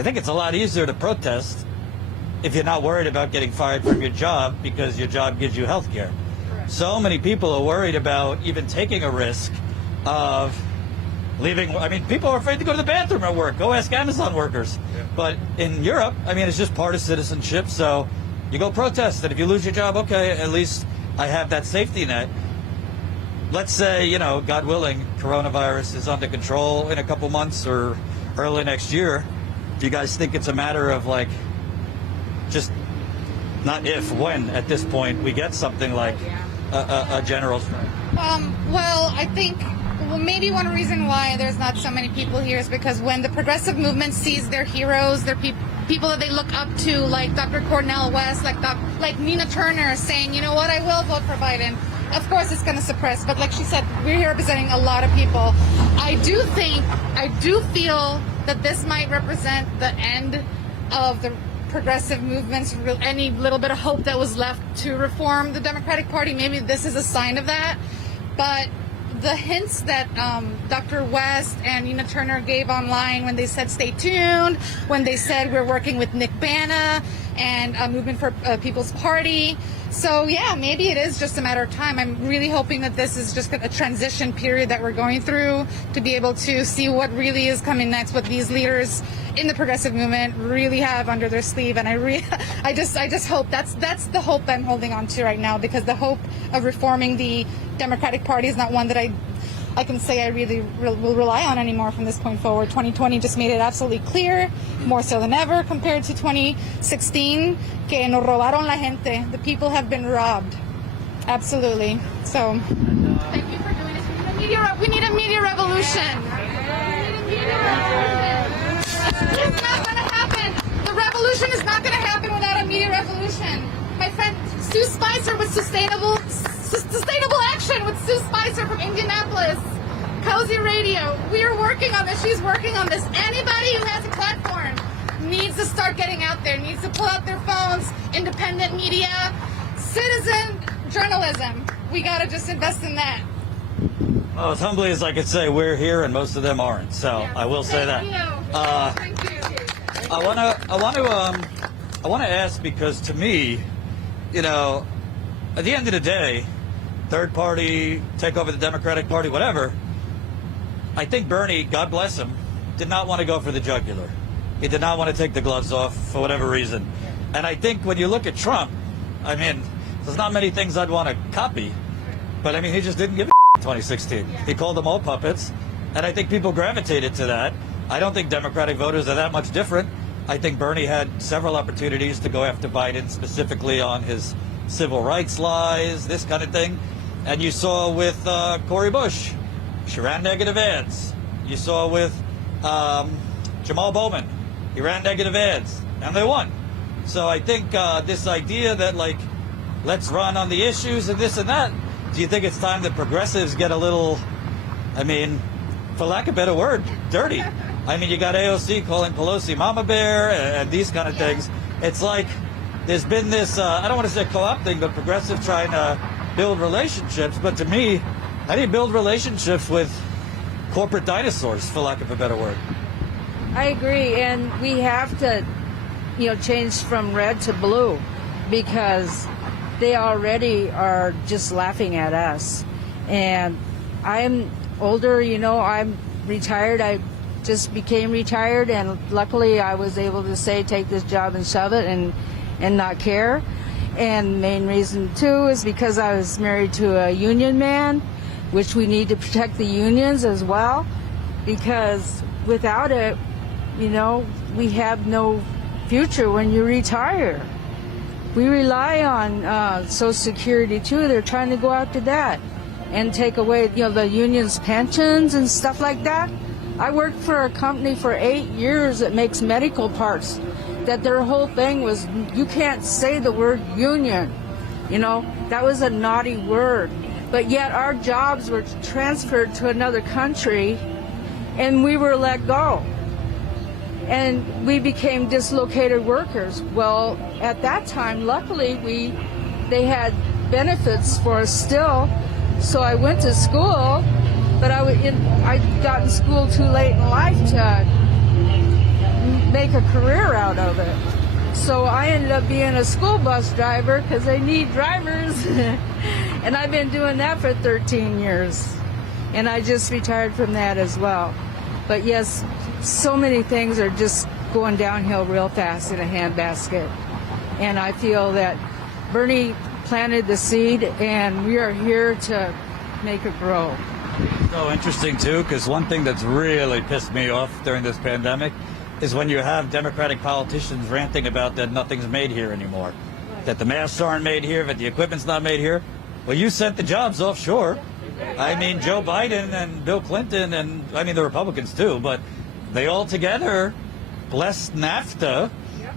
I think it's a lot easier to protest if you're not worried about getting fired from your job because your job gives you health care. So many people are worried about even taking a risk of leaving. I mean, people are afraid to go to the bathroom at work. Go ask Amazon workers. Yeah. But in Europe, I mean, it's just part of citizenship. So you go protest, and if you lose your job, okay, at least I have that safety net. Let's say, you know, God willing, coronavirus is under control in a couple months or early next year. Do you guys think it's a matter of, like, just not if, when, at this point, we get something like a general strike? Well, I think maybe one reason why there's not so many people here is because when the progressive movement sees their heroes, their people that they look up to, like Dr. Cornel West, like Nina Turner, saying, you know what, I will vote for Biden. Of course it's going to suppress, but like she said, we're here representing a lot of people. I do feel that this might represent the end of the progressive movements, any little bit of hope that was left to reform the Democratic Party. Maybe this is a sign of that. But the hints that Dr. West and Nina Turner gave online when they said stay tuned, when they said we're working with Nick Bana and Movement for People's Party. So yeah, maybe it is just a matter of time. I'm really hoping that this is just a transition period that we're going through to be able to see what really is coming next, what these leaders in the progressive movement really have under their sleeve. And I just hope that's the hope I'm holding on to right now, because the hope of reforming the Democratic Party is not one that I can say I really will rely on anymore from this point forward. 2020 just made it absolutely clear, more so than ever compared to 2016, que nos robaron la gente. The people have been robbed. Absolutely. So, thank you for doing this. We need a media revolution. It's not going to happen. The revolution is not going to happen without a media revolution. My friend Sue Spicer with Sustainable Action with Sue Spicer from Indianapolis, Cozy Radio. We are working on this. She's working on this. Anybody who has a platform needs to start getting out there, needs to pull out their phones, independent media, citizen journalism. We got to just invest in that. Well, as humbly as I could say, we're here and most of them aren't. So yeah, I will say that. Thank you. I want to ask, because to me, you know, at the end of the day, third party, take over the Democratic Party, whatever, I think Bernie, God bless him, did not want to go for the jugular. He did not want to take the gloves off for whatever reason. And I think when you look at Trump, I mean, there's not many things I'd want to copy, but I mean, he just didn't give a in 2016. He called them all puppets, and I think people gravitated to that. I don't think Democratic voters are that much different. I think Bernie had several opportunities to go after Biden, specifically on his civil rights lies, this kind of thing. And you saw with Cori Bush, she ran negative ads. You saw with Jamal Bowman, he ran negative ads, and they won. So I think this idea that, like, let's run on the issues and this and that, do you think it's time that progressives get a little, I mean, for lack of a better word, dirty? I mean, you got AOC calling Pelosi Mama Bear and these kind of things. It's like there's been this, I don't want to say co-opting, but progressive trying to build relationships. But to me, how do you build relationships with corporate dinosaurs, for lack of a better word? I agree, and we have to, you know, change from red to blue, because they already are just laughing at us. And I'm older, you know, I'm retired. I just became retired, and luckily I was able to say, take this job and shove it and not care. And the main reason too is because I was married to a union man, which we need to protect the unions as well, because without it, you know, we have no future when you retire. We rely on Social Security too. They're trying to go after that and take away, you know, the union's pensions and stuff like that. I worked for a company for 8 years that makes medical parts, that their whole thing was, you can't say the word union. You know, that was a naughty word. But yet our jobs were transferred to another country and we were let go. And we became dislocated workers. Well, at that time, luckily, they had benefits for us still. So I went to school, but I got in school too late in life to make a career out of it. So I ended up being a school bus driver because they need drivers. And I've been doing that for 13 years. And I just retired from that as well. But yes, so many things are just going downhill real fast in a handbasket. And I feel that Bernie planted the seed, and we are here to make it grow. So interesting, too, because one thing that's really pissed me off during this pandemic is when you have Democratic politicians ranting about that nothing's made here anymore, that the masks aren't made here, that the equipment's not made here. Well, you sent the jobs offshore. I mean, Joe Biden and Bill Clinton, and I mean the Republicans too, but they all together blessed NAFTA.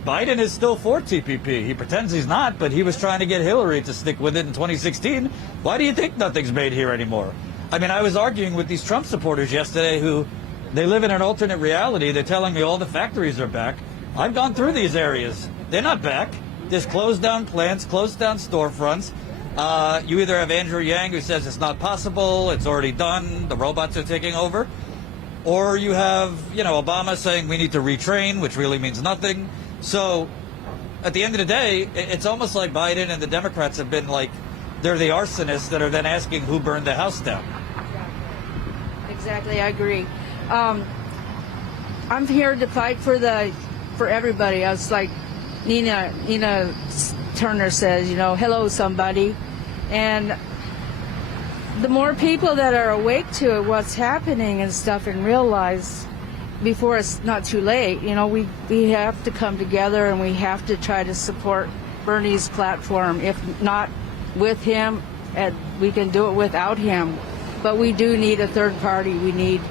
Biden is still for TPP. He pretends he's not, but he was trying to get Hillary to stick with it in 2016. Why do you think nothing's made here anymore? I mean, I was arguing with these Trump supporters yesterday who, they live in an alternate reality. They're telling me all the factories are back. I've gone through these areas. They're not back. There's closed down plants, closed down storefronts. You either have Andrew Yang who says it's not possible, it's already done, the robots are taking over, or you have, you know, Obama saying we need to retrain, which really means nothing. So at the end of the day, it's almost like Biden and the Democrats have been like, they're the arsonists that are then asking who burned the house down. Exactly, I agree. I'm here to fight for everybody. I was like Nina Turner says, you know, hello somebody. And the more people that are awake to what's happening and stuff and realize before it's not too late, you know, we have to come together and we have to try to support Bernie's platform. If not with him, we can do it without him. But we do need a third party. We need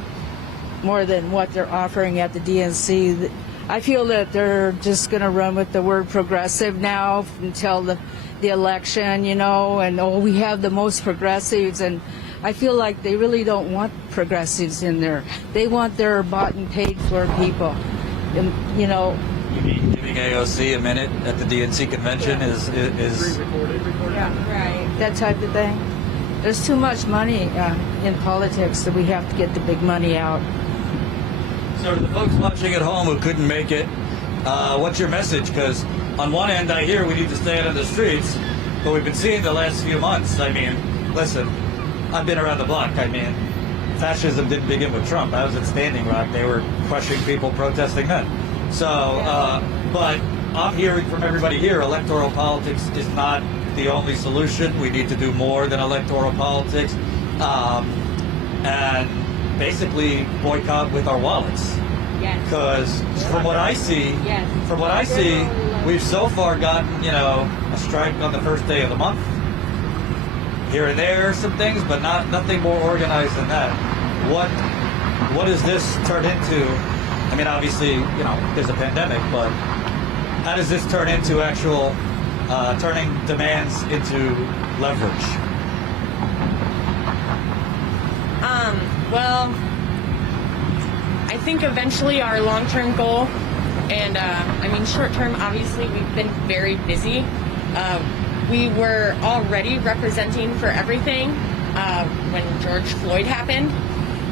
more than what they're offering at the DNC. I feel that they're just going to run with the word progressive now until the election, you know, and we have the most progressives, and I feel like they really don't want progressives in there. They want their bought and paid for people, and, you know. You mean giving AOC a minute at the DNC convention is Yeah, right. That type of thing. There's too much money in politics that we have to get the big money out. So to the folks watching at home who couldn't make it, what's your message? Because on one end, I hear we need to stay out of the streets, but we've been seeing the last few months. I mean, listen, I've been around the block. I mean, fascism didn't begin with Trump. I was at Standing Rock. They were crushing people protesting then. So, but I'm hearing from everybody here, electoral politics is not the only solution. We need to do more than electoral politics. And basically boycott with our wallets. Yes. Because from what I see, Yes. we've so far gotten, you know, a strike on the first day of the month. Here and there, some things, but nothing more organized than that. What does this turn into? I mean, obviously, you know, there's a pandemic, but how does this turn into actual turning demands into leverage? Well, I think eventually our long-term goal, and I mean short-term, obviously we've been very busy. We were already representing for everything when George Floyd happened,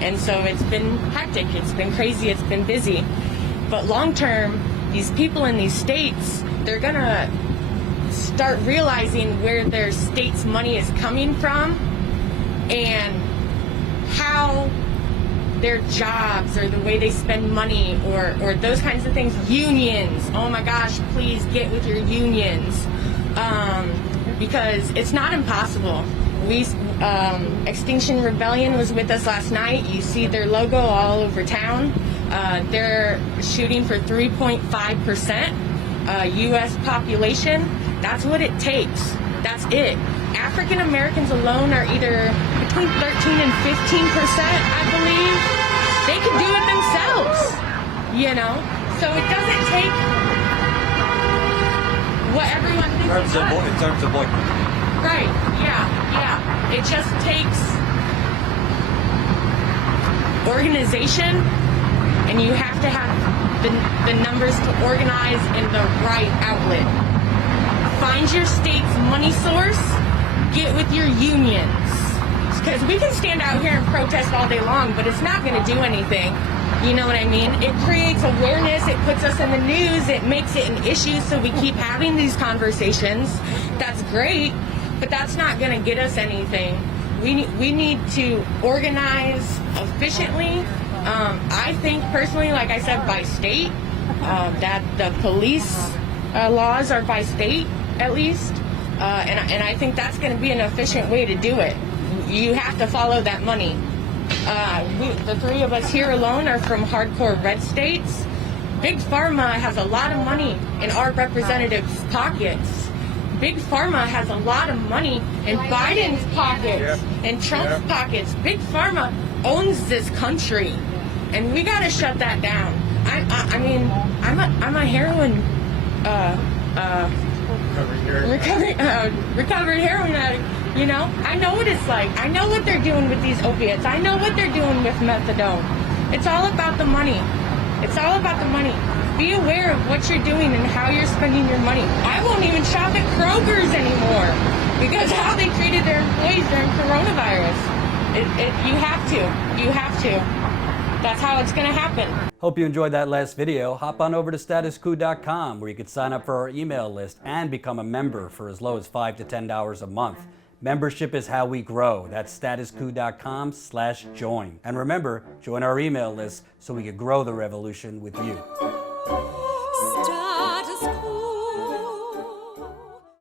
and so it's been hectic, it's been crazy, it's been busy. But long-term, these people in these states, they're gonna start realizing where their state's money is coming from and how their jobs or the way they spend money or those kinds of things. Unions, oh my gosh, please get with your unions, because it's not impossible. Extinction Rebellion was with us last night. You see their logo all over town. They're shooting for 3.5% U.S. population. That's what it takes. That's it. African Americans alone are either between 13 and 15%, I believe. They can do it themselves, you know? So it doesn't take what everyone thinks it does. In terms of boycott. Right, yeah. It just takes organization, and you have to have the numbers to organize in the right outlet. Find your state's money source, get with your unions. Because we can stand out here and protest all day long, but it's not going to do anything. You know what I mean? It creates awareness, it puts us in the news, it makes it an issue, so we keep having these conversations. That's great, but that's not going to get us anything. We need to organize efficiently. I think personally, like I said, by state, that the police laws are by state at least, and I think that's going to be an efficient way to do it. You have to follow that money. The three of us here alone are from hardcore red states. Big Pharma has a lot of money in our representatives' pockets. Big Pharma has a lot of money in Biden's pockets and Trump's pockets. Big Pharma owns this country, and we got to shut that down. I mean, I'm a heroin recovered heroin addict. You know, I know what it's like. I know what they're doing with these opiates. I know what they're doing with methadone. It's all about the money. It's all about the money. Be aware of what you're doing and how you're spending your money. I won't even shop at Kroger's anymore because how they treated their employees during coronavirus. You have to. You have to. That's how it's going to happen. Hope you enjoyed that last video. Hop on over to statuscoup.com where you can sign up for our email list and become a member for as low as $5 to $10 a month. Membership is how we grow. That's statuscoup.com/join. And remember, join our email list so we can grow the revolution with you.